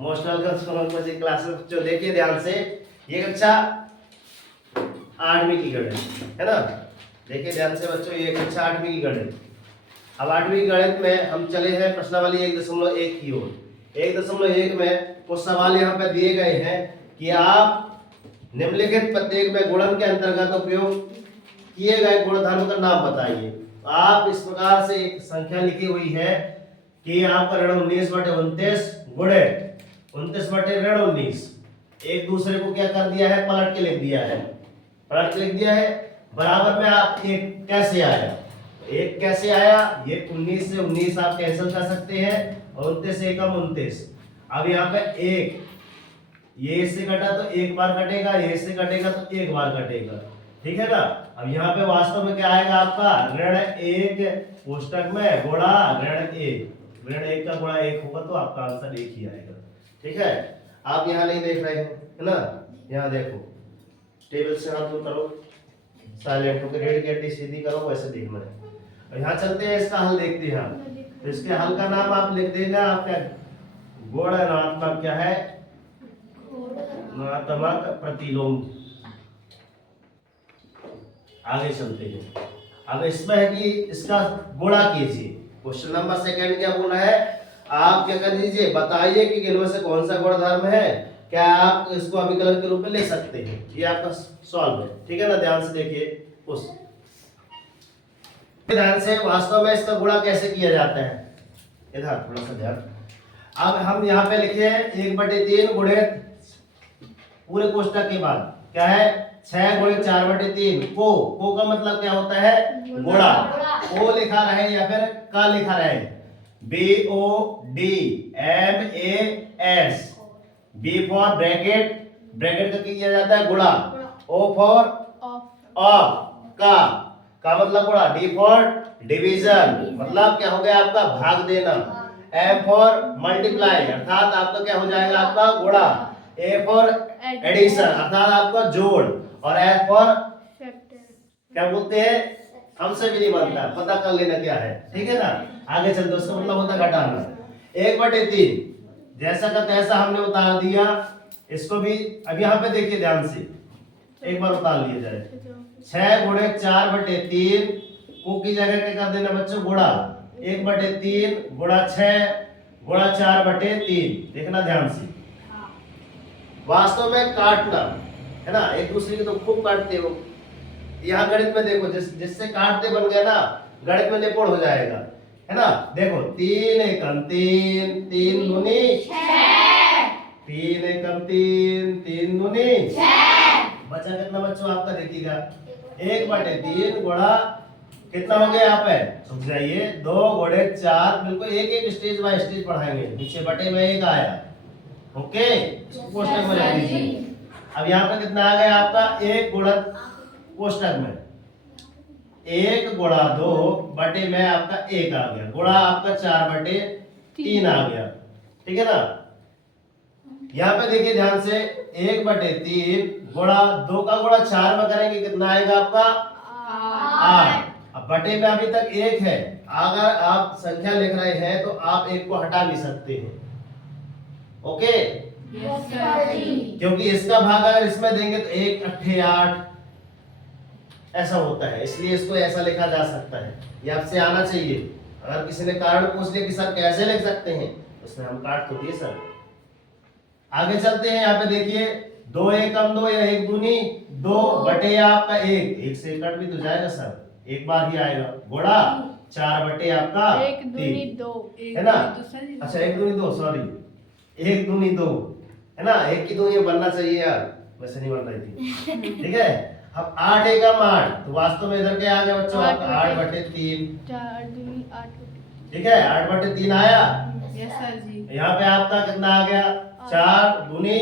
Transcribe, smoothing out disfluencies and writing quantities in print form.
Most welcome school class में जो देखिए ध्यान से, ये कक्षा 8वीं की गणित है ना। देखिए ध्यान से बच्चों, ये कक्षा 8वीं की गणित। अब 8वीं गणित में हम चले हैं प्रश्नावली 1.1 की ओर। 1.1 में कुछ सवाल यहाँ पे दिए गए हैं कि आप निम्नलिखित प्रत्येक में गुणन के अंतर्गत उपयोग किए गए गुणधर्म का नाम बताइए। तो आप इस प्रकार से एक संख्या लिखी हुई है कि आपका ऋण 19/29 गुणे 29/19, एक दूसरे को क्या कर दिया है, पलट के लिख दिया है। पलट के लिख दिया है। बराबर में आप एक कैसे आया, एक कैसे आया, ये 19 से 19 आप कैंसिल कर सकते हैं और 29 से 1 29। अब यहाँ पे एक, ये इससे कटा तो एक बार कटेगा, ये इससे कटेगा तो एक बार कटेगा, ठीक है ना। अब यहाँ पे वास्तव में क्या आएगा आपका, ऋण 1 कोष्टक में गुणा ऋण 1, ऋण 1 का गुणा 1 होगा तो आपका आंसर 1 ही आएगा, ठीक है। आप यहाँ नहीं देख रहे हैं है ना, यहाँ देखो, टेबल से हाथ दूर करो, साइलेंट होकर रीड की हड्डी सीधी करो, वैसे देखना है। और यहाँ चलते हैं, इसका हल देखते हैं हम। तो इसके हल का नाम आप लिख देगा, आपका गुणात्मक क्या है, गुणात्मक प्रतिलोम। आगे चलते हैं। अब इसमें है कि इसका गुणा कीजिए। क्वेश्चन नंबर सेकंड क्या बोला है, आप क्या कर दीजिए, बताइए कि इनमें से कौन सा गुणधर्म है, क्या आप इसको अभिकलन के रूप में ले सकते हैं। ये आपका सॉल्व है, ठीक है ना। ध्यान से देखिए, उस ध्यान से वास्तव में इसका गुणा कैसे किया जाता है, इधर थोड़ा सा ध्यान। अब हम यहाँ पे लिखे 1/3 गुणे पूरे कोष्टक के बाद क्या है, 6 गुणे 4/3 को का मतलब क्या होता है, गुणा। ओ लिखा रहे या फिर का लिखा रहे, BODMAS, B for bracket, bracket का किया जाता है गुणा, O फॉर ऑफ, का मतलब गुणा, D फॉर डिवीजन, मतलब क्या हो गया आपका भाग देना, M फॉर मल्टीप्लाई, अर्थात आपका क्या हो जाएगा आपका गुणा, A फॉर एडिशन, अर्थात आपका जोड़, और F फॉर क्या बोलते हैं, हमसे भी नहीं बनता, पता कर लेना क्या है, ठीक है ना। आगे चल दोस्तों, मतलब होता है घटाना। 1/3 जैसा का तैसा हमने उतार दिया, इसको भी अब यहाँ पे देखिए ध्यान से, एक बार उतार लिया जाए। 6 गुणे 4/3 को की जगह क्या कर देना बच्चों, गुणा 1/3 गुणा 6 गुणा 4/3, देखना ध्यान से। वास्तव में काटना है ना, एक दूसरे की तो खूब काटते हो। यहाँ गणित में देखो, जिससे काटते बन गया ना, गणित में निपुण हो जाएगा, है ना। देखो 3 एकम 3, 3 दूनी 6, 3 एकम 3, 3 दूनी 6, बचा कितना बच्चों आपका देखिएगा, 1/3 गुणा कितना हो गया यहाँ पे, समझ जाइए 2 गुणे 4, बिल्कुल एक एक स्टेज बाय स्टेज पढ़ाएंगे। नीचे बटे में 1 आया, ओके, कोष्टक में लिख दीजिए। अब यहाँ पे कितना आ गया आपका, 1 गुणा कोष्टक में 1 गुणा 2 बटे में आपका 1 आ गया, गुणा आपका 4/3 आ गया, ठीक है ना। यहाँ पे देखिए ध्यान से, 1/3 गुणा 2 का गुणा 4 में करेंगे, कितना आएगा आपका 8। अब बटे में अभी तक 1 है, अगर आप संख्या लिख रहे हैं तो आप 1 को हटा भी सकते हैं, ओके। यस सर जी। क्योंकि इसका भाग अगर इसमें देंगे तो 1 8 8 ऐसा होता है, इसलिए इसको ऐसा लिखा जा सकता है। ये आपसे आना चाहिए। अगर किसी ने कारण पूछ लिया कि सर कैसे लिख सकते हैं, उसमें हम काट तो दिए सर। आगे चलते हैं, यहाँ पे देखिए 2 एकम 2 या 1 दूनी 2 बटे आपका 1 से कट भी तो जाएगा सर, एक बार ही आएगा, गुणा 4 बटे आपका 1 दूनी 2 है ना। अच्छा 1 दूनी 2, सॉरी 1 दूनी 2 है ना, 1 की 2 ये बनना चाहिए यार, वैसे नहीं बन रही थी, ठीक है। अब 8 एकम 8, तो वास्तव में इधर क्या आ गया बच्चों, 8/3, 4 दूनी 8, ठीक है, 8/3 आया। यस सर जी। यहाँ पे आपका कितना आ गया, 4 दूनी